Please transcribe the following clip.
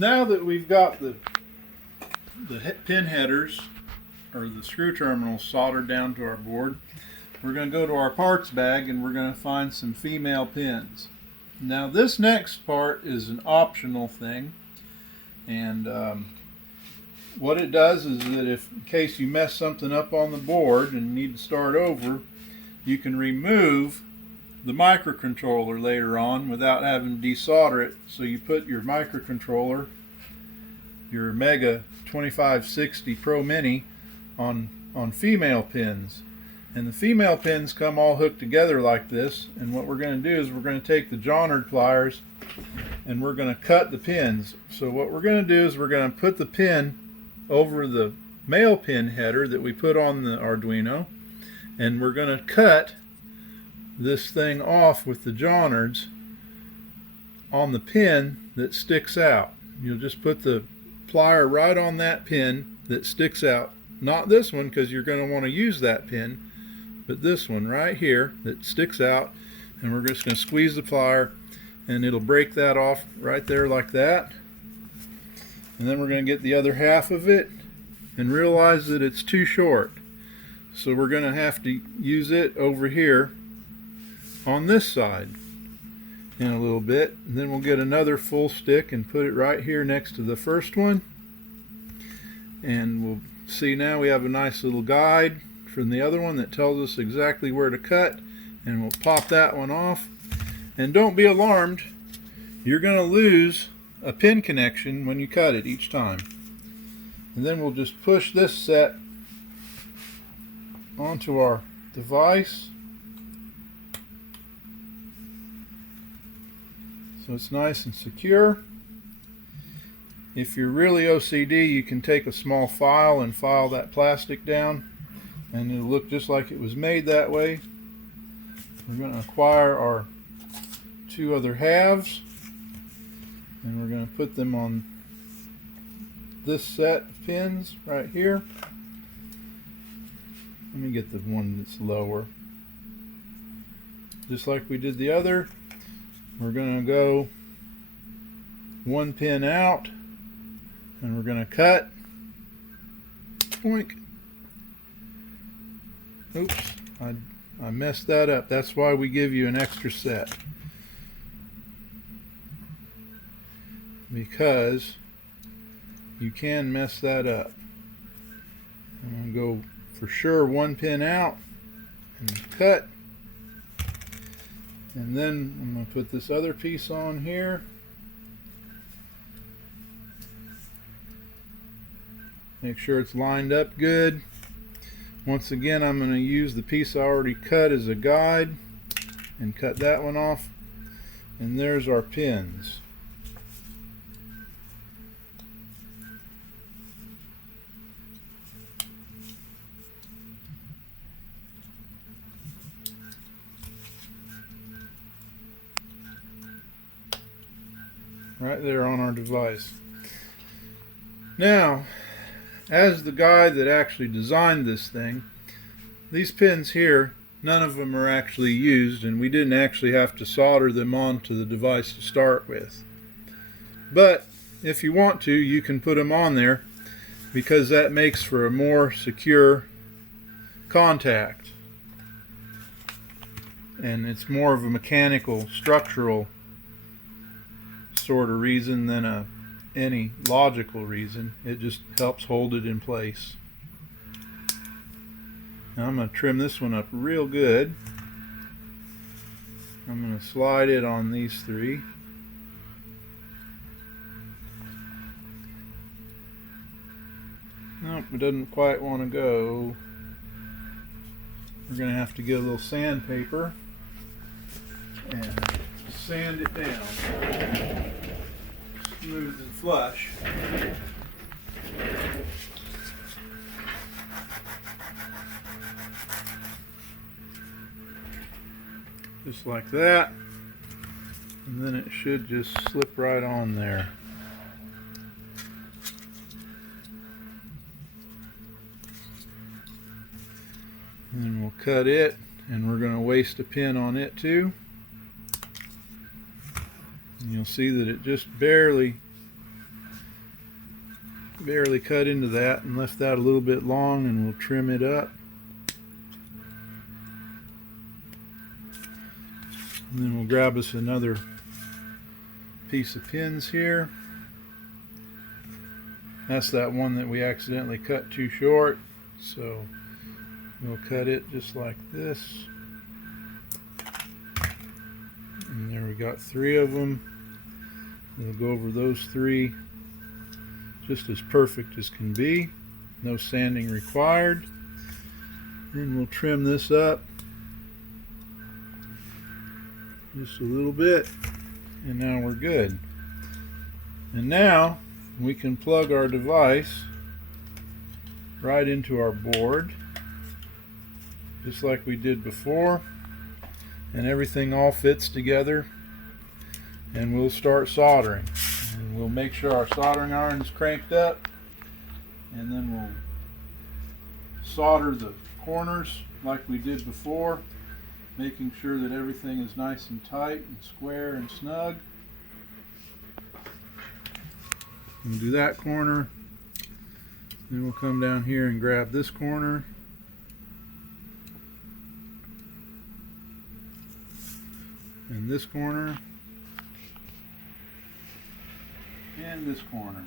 Now that we've got the pin headers or the screw terminals soldered down to our board, we're going to go to our parts bag and we're going to find some female pins. Now this next part is an optional thing, and what it does is that if in case you mess something up on the board and need to start over, you can remove the microcontroller later on without having to desolder it. So you put your microcontroller, your Mega 2560 Pro Mini, on female pins, and the female pins come all hooked together like this. And what we're going to do is we're going to take the jointed pliers and we're going to cut the pins. So what we're going to do is we're going to put the pin over the male pin header that we put on the Arduino, and we're going to cut this thing off with the joiners on the pin that sticks out. You'll just put the plier right on that pin that sticks out, not this one because you're going to want to use that pin, but this one right here that sticks out, and we're just going to squeeze the plier and it'll break that off right there like that. And then we're going to get the other half of it and realize that it's too short, so we're going to have to use it over here on this side in a little bit, and then we'll get another full stick and put it right here next to the first one, and we'll see now we have a nice little guide from the other one that tells us exactly where to cut, and we'll pop that one off. And don't be alarmed, you're going to lose a pin connection when you cut it each time. And then we'll just push this set onto our device so it's nice and secure. If you're really OCD, you can take a small file and file that plastic down, and it'll look just like it was made that way. We're going to acquire our two other halves, and we're going to put them on this set of pins right here. Let me get the one that's lower. Just like we did the other, we're going to go one pin out, and we're going to cut. Boink. Oops, I messed that up. That's why we give you an extra set, because you can mess that up. I'm going to go for sure one pin out and cut. And then I'm going to put this other piece on here. Make sure it's lined up good. Once again, I'm going to use the piece I already cut as a guide and cut that one off. And there's our pins. Right there on our device. Now, as the guy that actually designed this thing, these pins here, none of them are actually used, and we didn't actually have to solder them onto the device to start with. But if you want to, you can put them on there, because that makes for a more secure contact, and it's more of a mechanical, structural sort of reason than any logical reason. It just helps hold it in place. Now I'm going to trim this one up real good. I'm going to slide it on these three. Nope, it doesn't quite want to go. We're going to have to get a little sandpaper and sand it down. Smooth and flush. Just like that. And then it should just slip right on there. And then we'll cut it, and we're going to waste a pin on it too. And you'll see that it just barely barely cut into that and left that a little bit long, and we'll trim it up. And then we'll grab us another piece of pins here. That's that one that we accidentally cut too short, so we'll cut it just like this. And there we got 3 of them. We'll go over those 3 just as perfect as can be. No sanding required. And we'll trim this up just a little bit, and now we're good. And now we can plug our device right into our board just like we did before, and everything all fits together, and we'll start soldering. And we'll make sure our soldering iron is cranked up, and then we'll solder the corners like we did before, making sure that everything is nice and tight and square and snug. We'll do that corner, then we'll come down here and grab this corner, and this corner, and this corner.